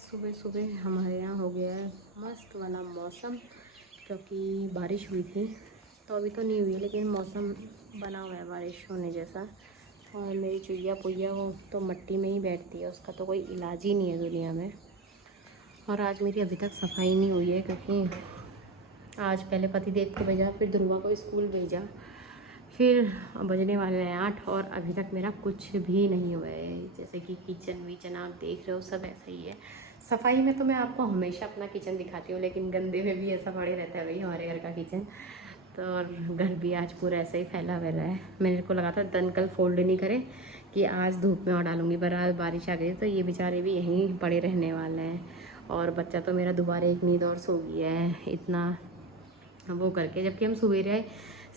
सुबह सुबह हमारे यहाँ हो गया है मस्त वाला मौसम, क्योंकि बारिश हुई थी। तो अभी तो नहीं हुई है, लेकिन मौसम बना हुआ है बारिश होने जैसा। और मेरी चुईया पुइया वो तो मिट्टी में ही बैठती है, उसका तो कोई इलाज ही नहीं है दुनिया में। और आज मेरी अभी तक सफाई नहीं हुई है, क्योंकि आज पहले पतिदेव को भेजा, फिर ध्रुवा को स्कूल भेजा, फिर बजने वाले हैं 8 और अभी तक मेरा कुछ भी नहीं हुआ है। जैसे कि किचन विचन आप देख रहे हो सब ऐसा ही है। सफाई में तो मैं आपको हमेशा अपना किचन दिखाती हूँ, लेकिन गंदे में भी ऐसा पड़े रहता है भाई हमारे घर का किचन। तो और घर भी आज पूरा ऐसा ही फैला हुआ है। मेरे को लगा था दन कल फोल्ड नहीं करे कि आज धूप में और डालूंगी, पर आज बारिश आ गई तो ये बेचारे भी यहीं पड़े रहने वाले हैं। और बच्चा तो मेरा दोबारा एक नींद और सो गया है इतना वो करके, जबकि हम सवेरे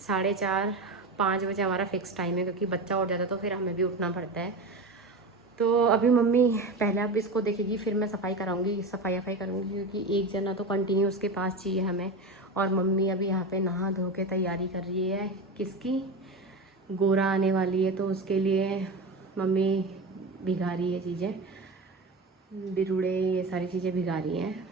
4:30-5 बजे हमारा फिक्स टाइम है, क्योंकि बच्चा उठ जाता है तो फिर हमें भी उठना पड़ता है। तो अभी मम्मी पहले अब इसको देखेगी, फिर मैं सफाई कराऊंगी, सफाई करूंगी, क्योंकि एक जना तो कंटिन्यू उसके पास चाहिए हमें। और मम्मी अभी यहाँ पे नहा धो के तैयारी कर रही है, किसकी, गोरा आने वाली है तो उसके लिए मम्मी भिगा रही है चीज़ें, बिरुड़े ये सारी चीज़ें भिगा रही हैं।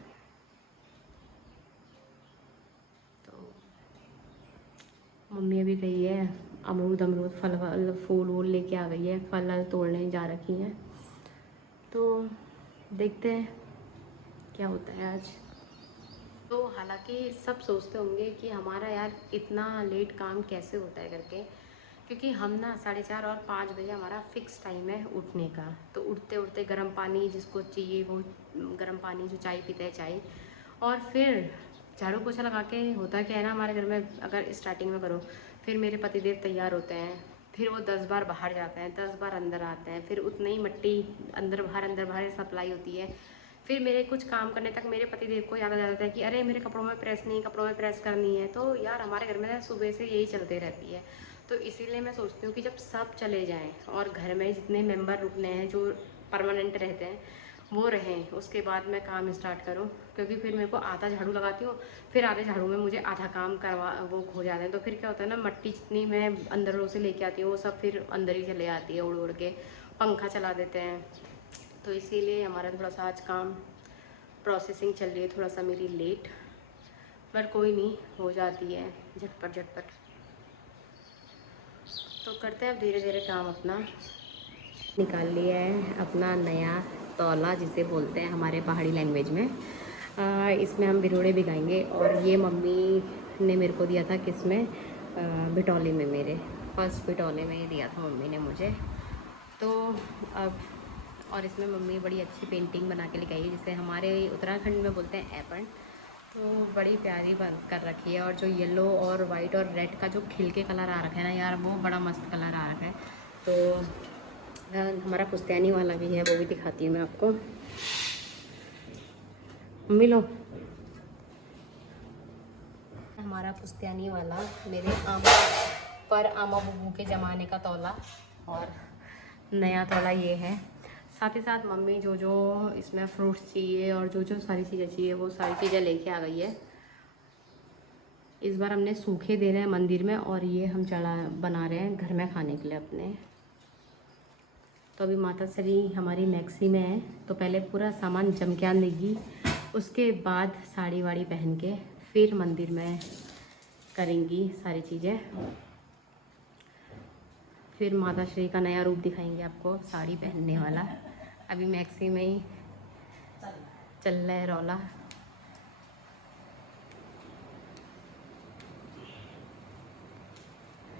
मम्मी अभी गई है अमरूद फल फूल वूल लेके आ गई है, फल तोड़ने जा रखी हैं। तो देखते हैं क्या होता है आज। तो हालांकि सब सोचते होंगे कि हमारा यार इतना लेट काम कैसे होता है करके, क्योंकि हम ना 4:30 और 5 बजे हमारा फिक्स टाइम है उठने का। तो उठते उठते गर्म पानी जिसको चाहिए वो गर्म पानी, जो चाय पीते हैं चाय, और फिर झाड़ू पोछा लगा के होता क्या है ना हमारे घर में, अगर स्टार्टिंग में करो, फिर मेरे पतिदेव तैयार होते हैं, फिर वो 10 बार बाहर जाते हैं, 10 बार अंदर आते हैं, फिर उतनी ही मिट्टी अंदर बाहर सप्लाई होती है। फिर मेरे कुछ काम करने तक मेरे पतिदेव को याद आ जाता है कि अरे मेरे कपड़ों में प्रेस नहीं, कपड़ों में प्रेस करनी है। तो यार हमारे घर में सुबह से यही चलते रहती है। तो इसीलिए मैं सोचती हूँ कि जब सब चले जाएं और घर में जितने मेंबर रुकने हैं जो परमानेंट रहते हैं वो रहें, उसके बाद मैं काम स्टार्ट करूँ। क्योंकि फिर मेरे को आधा झाड़ू लगाती हूँ, फिर आधे झाड़ू में मुझे आधा काम करवा वो हो जाते हैं। तो फिर क्या होता है ना, मिट्टी जितनी मैं अंदरों से लेके आती हूँ वो सब फिर अंदर ही चले आती है उड़ उड़ के, पंखा चला देते हैं। तो इसीलिए हमारा थोड़ा सा आज काम प्रोसेसिंग चल रही है, थोड़ा सा मेरी लेट, पर कोई नहीं, हो जाती है झटपट झटपट। तो करते हैं अब धीरे धीरे काम अपना। निकाल लिया है अपना नया तौला जिसे बोलते हैं हमारे पहाड़ी लैंग्वेज में। इसमें हम बिरोड़े भिगाएंगे, और ये मम्मी ने मेरे को दिया था किसमें, बिटौले में, मेरे फर्स्ट बिटौले में ये दिया था मम्मी ने मुझे। तो अब और इसमें मम्मी बड़ी अच्छी पेंटिंग बना के लेके आई है, जिसे हमारे उत्तराखंड में बोलते हैं एपन। तो बड़ी प्यारी बन कर रखी है, और जो येलो और वाइट और रेड का जो खिल के कलर आ रखा है ना यार, वो बड़ा मस्त कलर आ रखा है। तो हमारा पुश्तैनी वाला भी है, वो भी दिखाती हूँ मैं आपको। मम्मी लो, हमारा पुश्तैनी वाला मेरे आमा बुबू के ज़माने का तौला, और नया तौला ये है। साथ ही साथ मम्मी जो जो इसमें फ्रूट्स चाहिए और जो जो सारी चीज़ें चाहिए वो सारी चीज़ें लेके आ गई है। इस बार हमने सूखे दे रहे हैं मंदिर में, और ये हम बना रहे हैं घर में खाने के लिए अपने। तो अभी माता श्री हमारी मैक्सी में है, तो पहले पूरा सामान जम के आन देगी, उसके बाद साड़ी वाड़ी पहन के फिर मंदिर में करेंगी सारी चीज़ें। फिर माता श्री का नया रूप दिखाएंगे आपको, साड़ी पहनने वाला। अभी मैक्सी में ही चल रहा है रौला।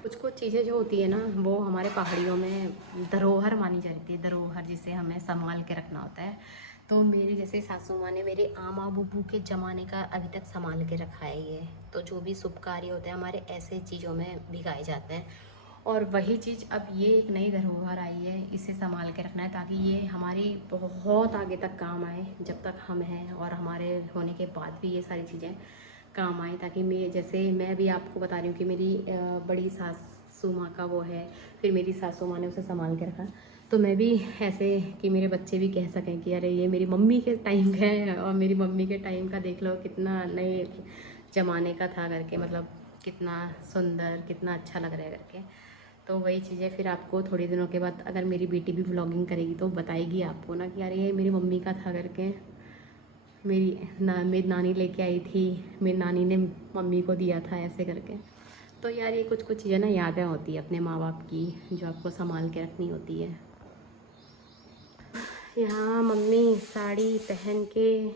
कुछ चीज़ें जो होती है ना, वो हमारे पहाड़ियों में धरोहर मानी जाती है, धरोहर जिसे हमें संभाल के रखना होता है। तो मेरी जैसे सासू माँ ने मेरे आमा बुबू के ज़माने का अभी तक संभाल के रखा है ये। तो जो भी शुभ कार्य होते हैं हमारे ऐसे चीज़ों में भिगाए जाते हैं, और वही चीज़ अब ये एक नई धरोहर आई है, इसे संभाल के रखना है ताकि ये हमारी बहुत आगे तक काम आए, जब तक हम हैं और हमारे होने के बाद भी ये सारी चीज़ें काम आए। ताकि मैं भी आपको बता रही हूँ कि मेरी बड़ी सासू माँ का वो है, फिर मेरी सासू माँ ने उसे संभाल के रखा, तो मैं भी ऐसे कि मेरे बच्चे भी कह सकें कि अरे ये मेरी मम्मी के टाइम का है, और मेरी मम्मी के टाइम का देख लो कितना नए ज़माने का था करके, मतलब कितना सुंदर, कितना अच्छा लग रहा है करके। तो वही चीज़ें फिर आपको थोड़े दिनों के बाद, अगर मेरी बेटी भी व्लॉगिंग करेगी तो बताएगी आपको ना कि यार ये मेरी मम्मी का था करके। मेरी नानी लेके आई थी, मेरी नानी ने मम्मी को दिया था ऐसे करके। तो यार ये कुछ कुछ चीज़ें ना यादें होती है अपने माँ बाप की, जो आपको संभाल के रखनी होती है। यहाँ मम्मी साड़ी पहन के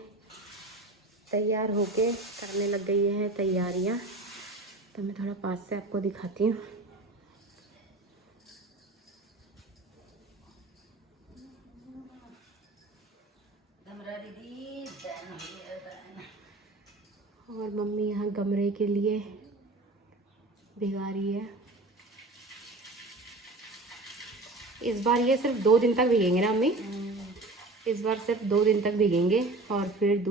तैयार होके करने लग गई है तैयारियाँ। तो मैं थोड़ा पास से आपको दिखाती हूँ। और मम्मी यहाँ गमरे के लिए भिगा रही है। इस बार ये सिर्फ 2 दिन तक भीगेंगे ना मम्मी? इस बार सिर्फ 2 दिन तक भीगेंगे और फिर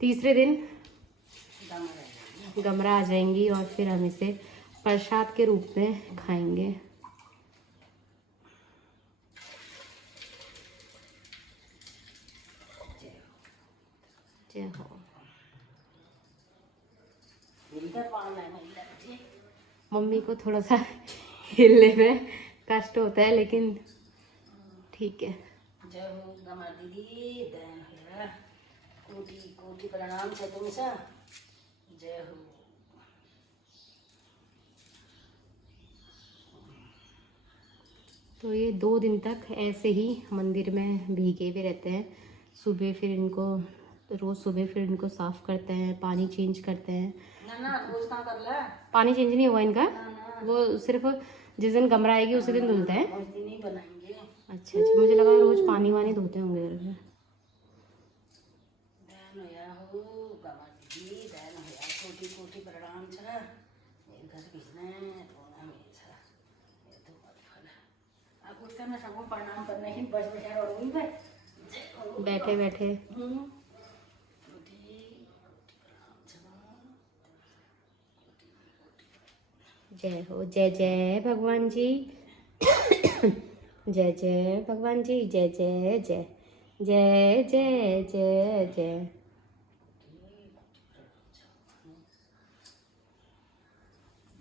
तीसरे दिन गमरा आ जाएंगी और फिर हम इसे प्रसाद के रूप में खाएंगे। जय हो। मम्मी को थोड़ा सा हिलने में कष्ट होता है, लेकिन ठीक है। जय हो गमा दीदी, कोटि कोटि प्रणाम छ तुमसा। जय हो। तो ये 2 दिन तक ऐसे ही मंदिर में भीगे हुए रहते हैं। रोज़ सुबह फिर इनको साफ करते हैं, पानी चेंज करते हैं। ना रोज कहाँ कर ला? पानी चेंज नहीं हुआ इनका? ना। वो सिर्फ जिस दिन गमरा आएगी उसी दिन धुलते हैं। उस दिन ही बनाएंगे। अच्छा, मुझे लगा रोज पानी वानी धोते होंगे घर में। दैन होया हो गमा दीदी, दैन होया कोटि कोटि प्रणाम छ। ये घर किसने धोना में छ। ये तो मत फल। अब उठते मैं सबको प्रणाम करने ही बस बैठा रहूंगी मैं। बैठे बैठे जय हो। जय जय भगवान जी। जय जय भगवान जी। जय जय जय जय जय जय जय।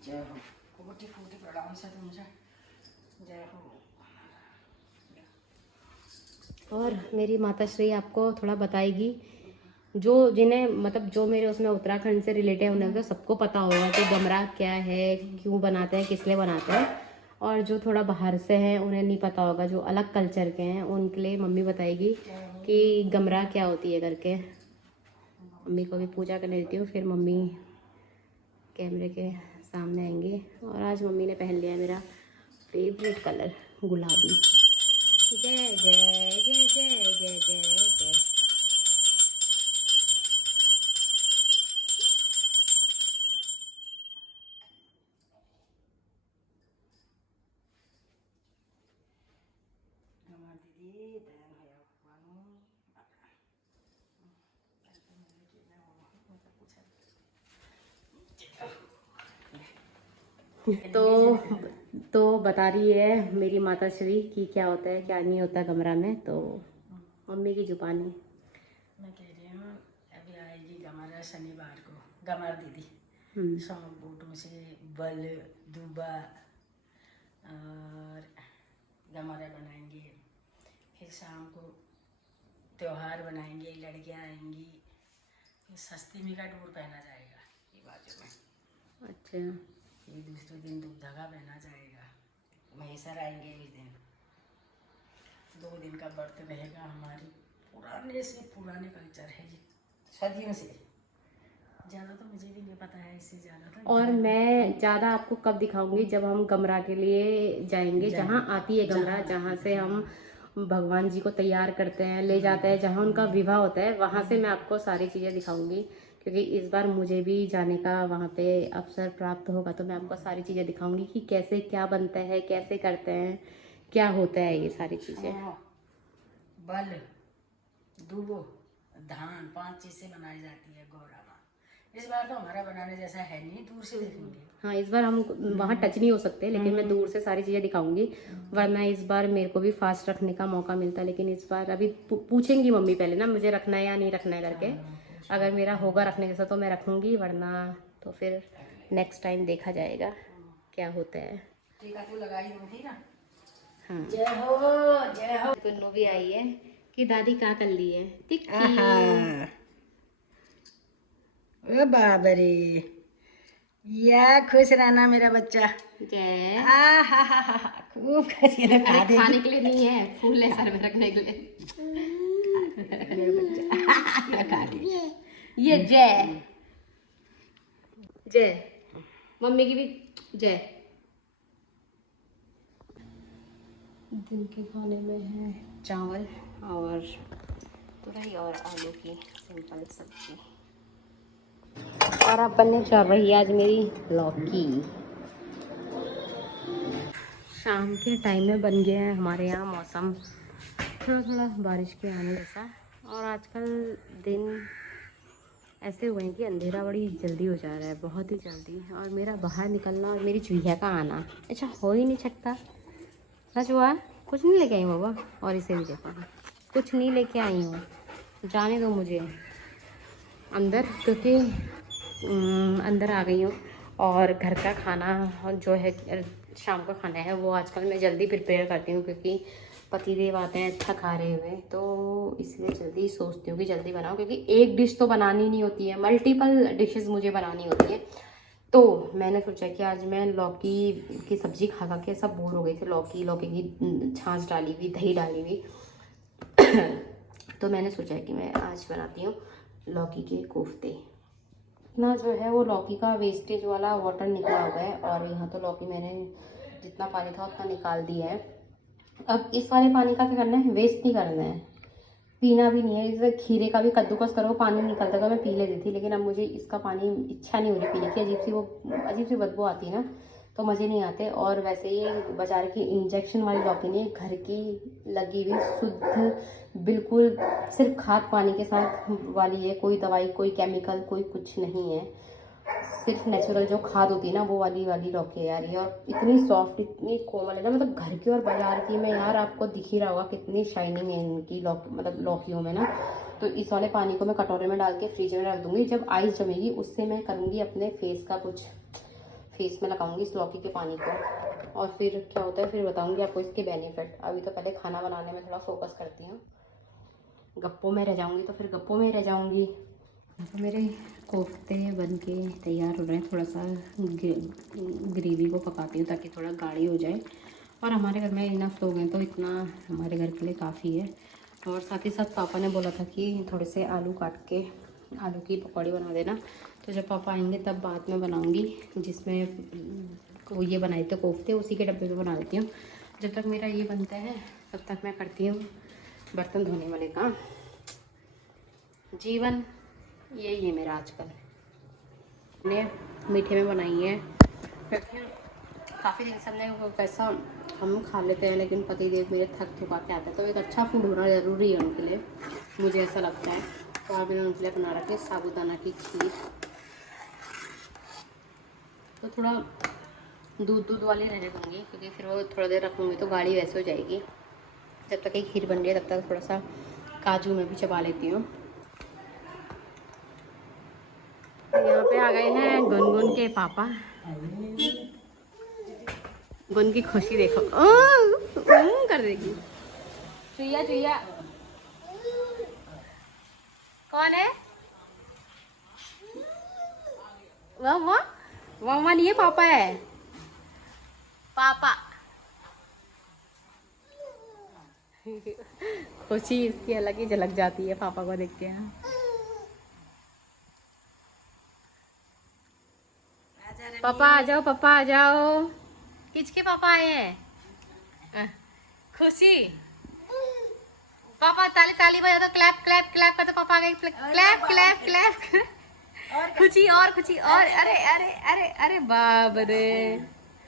जय हो। कोटि कोटि प्रणाम से तुमसे। जय हो। और मेरी माता श्री आपको थोड़ा बताएगी, जो मेरे उसमें उत्तराखंड से रिलेटेड उन्हें तो सबको पता होगा कि गमरा क्या है, क्यों बनाते हैं, किस लिए बनाते हैं। और जो थोड़ा बाहर से हैं उन्हें नहीं पता होगा, जो अलग कल्चर के हैं, उनके लिए मम्मी बताएगी कि गमरा क्या होती है करके। मम्मी को भी पूजा करने देती हूँ, फिर मम्मी कैमरे के सामने आएंगे। और आज मम्मी ने पहन लिया मेरा फेवरेट कलर गुलाबी। जय जय जय जय जय जय जय। गमा दीदी, दैन होया भगवान। तो बता रही है मेरी माता श्री कि क्या होता है क्या नहीं होता कमरा में। तो मम्मी की जुबानी मैं कह रही हूँ अभी आएगी गमारा शनिवार को, गमार दीदी सौंफ बूटों से बल दूबा और गमारा बनाएंगे। फिर शाम को त्योहार बनाएंगे, लड़कियाँ आएंगी। फिर सस्ती में का डोर पहना जाएगा ये बाजू में। अच्छा, ये दूसरे दिन दूध धागा पहना जाएगा। महेसर आएंगे इस दिन। 2 दिन का व्रत रहेगा। हमारी पुराने से पुराने कल्चर है ये, सदियों से। ज़्यादा तो मुझे भी नहीं पता है, इससे ज़्यादा तो। और मैं ज़्यादा आपको कब दिखाऊंगी, जब हम गमरा के लिए जाएंगे, जहाँ आती है गमरा, जहाँ से हम भगवान जी को तैयार करते हैं, ले जाते हैं, जहाँ उनका विवाह होता है, वहाँ से मैं आपको सारी चीज़ें दिखाऊंगी। क्योंकि इस बार मुझे भी जाने का वहाँ पे अवसर प्राप्त होगा, तो मैं आपको सारी चीज़ें दिखाऊंगी कि कैसे क्या बनता है, कैसे करते हैं, क्या होता है ये सारी चीज़ें। बल दूबो धान 5 चीज़ से बनाई जाती है गौरा माँ। इस बार तो हमारा बनाने जैसा है नहीं, दूर से देखेंगे। हाँ, इस बार हम वहाँ टच नहीं हो सकते, लेकिन मैं दूर से सारी चीज़ें दिखाऊंगी। वरना इस बार मेरे को भी फास्ट रखने का मौका मिलता, लेकिन इस बार अभी पूछेंगी मम्मी पहले ना मुझे रखना है या नहीं रखना है करके। अगर मेरा होगा रखने जैसा तो मैं रखूँगी, वरना तो फिर नेक्स्ट टाइम देखा जाएगा क्या होता है। टीका तो लगाई होगी ना। हाँ, जय हो जय हो। कुन्नू भी आई है कि दादी क्या कर ली है। ओ बाबरे, या खुश रहना मेरा बच्चा। जय। आ हा खूब खुशी ना खा दे खाने के लिए नहीं है, फूल है सर में रखने के लिए। मेरा बच्चा खा दे। ये जय जय, मम्मी की भी जय। दिन के खाने में है चावल और तुरई और आलू की सिंपल सब्जी। और अपन ने चल रही है आज मेरी लौकी। शाम के टाइम में बन गया है हमारे यहाँ मौसम थोड़ा थोड़ा बारिश के आने जैसा। और आजकल दिन ऐसे हुए हैं कि अंधेरा बड़ी जल्दी हो जा रहा है, बहुत ही जल्दी। और मेरा बाहर निकलना और मेरी चूहिया का आना अच्छा हो ही नहीं सकता। सच हुआ, कुछ नहीं लेके आई हूँ बाबा। और इसे भी देखो, कुछ नहीं लेके आई हूँ, जाने दो मुझे अंदर, क्योंकि अंदर आ गई हूँ। और घर का खाना जो है शाम का खाना है वो आजकल मैं जल्दी प्रिपेयर करती हूँ, क्योंकि पतिदेव आते हैं थक हारे हुए, तो इसलिए जल्दी सोचती हूँ कि जल्दी बनाऊँ, क्योंकि एक डिश तो बनानी नहीं होती है, मल्टीपल डिशेस मुझे बनानी होती है। तो मैंने सोचा कि आज मैं लौकी की सब्ज़ी खा खा के सब बोर हो गई थी। लौकी की छाछ डाली हुई, दही डाली हुई तो मैंने सोचा कि मैं आज बनाती हूँ लौकी के कोफ्ते। ना जो है वो लौकी का वेस्टेज वाला वाटर निकला हुआ है, और यहाँ तो लौकी मैंने जितना पानी था उतना निकाल दिया है। अब इस वाले पानी का क्या करना है, वेस्ट नहीं करना है, पीना भी नहीं है। जैसे खीरे का भी कद्दूकस करो पानी निकलता था, मैं पी लेती थी, लेकिन अब मुझे इसका पानी इच्छा नहीं हो रही पीने की। अजीब सी बदबू आती है ना, तो मज़े नहीं आते। और वैसे ये बाजार की इंजेक्शन वाली लौकी नहीं, घर की लगी हुई शुद्ध बिल्कुल सिर्फ खाद पानी के साथ वाली है। कोई दवाई, कोई केमिकल, कोई कुछ नहीं है, सिर्फ नेचुरल जो खाद होती है ना वो वाली लौकी है यार ये। और इतनी सॉफ्ट, इतनी कोमल है ना, मतलब घर की और बाजार की में यार आपको दिख ही रहा होगा कितनी शाइनिंग है इनकी मतलब लौकियों में ना। तो इस वाले पानी को मैं कटोरे में डाल के फ्रिज में रख दूंगी। जब आइस जमेगी उससे मैं करूँगी अपने फेस का कुछ, फेस में लगाऊंगी इस लौकी के पानी को, और फिर क्या होता है फिर बताऊंगी आपको इसके बेनिफिट। अभी तो पहले खाना बनाने में थोड़ा फोकस करती हूँ, गप्पों में रह जाऊंगी तो फिर गप्पों में रह जाऊंगी। तो मेरे कोफ्ते बन के तैयार हो रहे हैं, थोड़ा सा ग्रेवी को पकाती हूँ ताकि थोड़ा गाढ़ी हो जाए। और हमारे घर में इनफ लोग हैं तो इतना हमारे घर के लिए काफ़ी है। और साथ ही साथ पापा ने बोला था कि थोड़े से आलू काट के आलू की पकौड़ी बना देना, तो जब पापा आएंगे तब बाद में बनाऊंगी, जिसमें वो ये बनाए थे कोफ्ते उसी के डब्बे में बना देती हूँ। जब तक मेरा ये बनता है तब तक मैं करती हूँ बर्तन धोने वाले काम। जीवन यही है मेरा आजकल। ने मीठे में बनाई है क्योंकि काफ़ी दिन से हमने वो कैसा हम खा लेते हैं, लेकिन पतिदेव मेरे थक थका के आते हैं, तो एक अच्छा फूड होना ज़रूरी है उनके लिए, मुझे ऐसा लगता है। तो आज मैंने उनके लिए बना रखी है साबूदाना की खीर। तो थोड़ा दूध वाली रहने दूँगी, क्योंकि फिर वो थोड़ा देर रखूँगी तो गाढ़ी वैसे हो जाएगी। जब तक एक खीर बन रही है तब तक थोड़ा सा काजू में भी चबा लेती हूँ। यहाँ पे आ गए हैं गुनगुन के पापा। गुन की खुशी देखो, कर देगी। चुईया चुईया कौन है? वो नहीं है, पापा है, पापा। खुशी इसकी अलग ही झलक जाती है पापा को देख के। पापा आ जाओ, पापा आ जाओ। किसके पापा आए हैं? खुशी पापा ताली ताली बजा दो, क्लैप क्लैप क्लैप कर दो, पापा आ गए, क्लैप क्लैप क्लैप। खुशी और खुशी और अरे अरे अरे अरे बाप रे,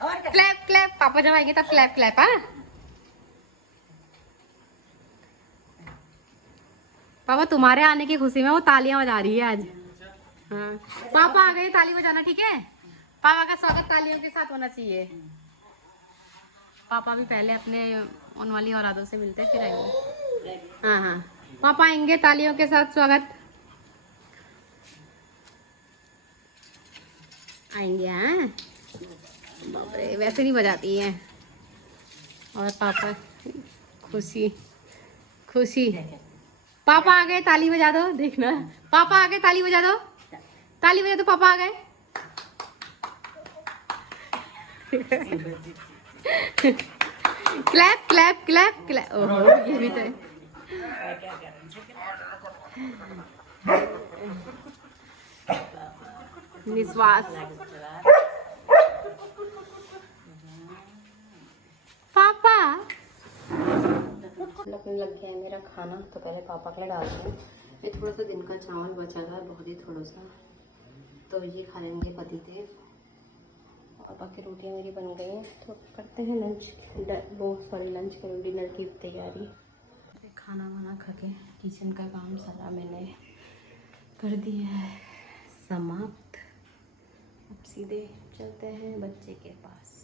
क्लैप क्लैप। पापा जब आएंगे तब क्लैप क्लैप। हाँ पापा तुम्हारे आने की खुशी में वो तालियां बजा रही है आज। हाँ पापा आ गए, ताली बजाना ठीक है। पापा का स्वागत तालियों के साथ होना चाहिए। पापा भी पहले अपने उन वाली औलादों से मिलते फिर आएंगे। हाँ हाँ पापा आएंगे, तालियों के साथ स्वागत आएंगे। हाँ बाप रे, वैसे नहीं बजाती हैं। और पापा खुशी खुशी, पापा आ गए, ताली बजा दो, देखना पापा आ गए, ताली बजा दो, ताली बजा तो पापा आ गए। Clap clap clap clap. ओहो ये भी तो है। निश्वास पापा। लगने लग गया है मेरा खाना, तो पहले पापा के लिए डालते हैं। ये थोड़ा सा दिन का चावल बचा था, बहुत ही थोड़ा सा, तो ये खा लेंगे पतिदेव। और बाकी रोटियां मेरी बन गई हैं, तो करते हैं लंच। लंच करो, डिनर की तैयारी। खाना वाना खा के किचन का काम सारा मैंने कर दिया है समाप्त। अब सीधे चलते हैं बच्चे के पास।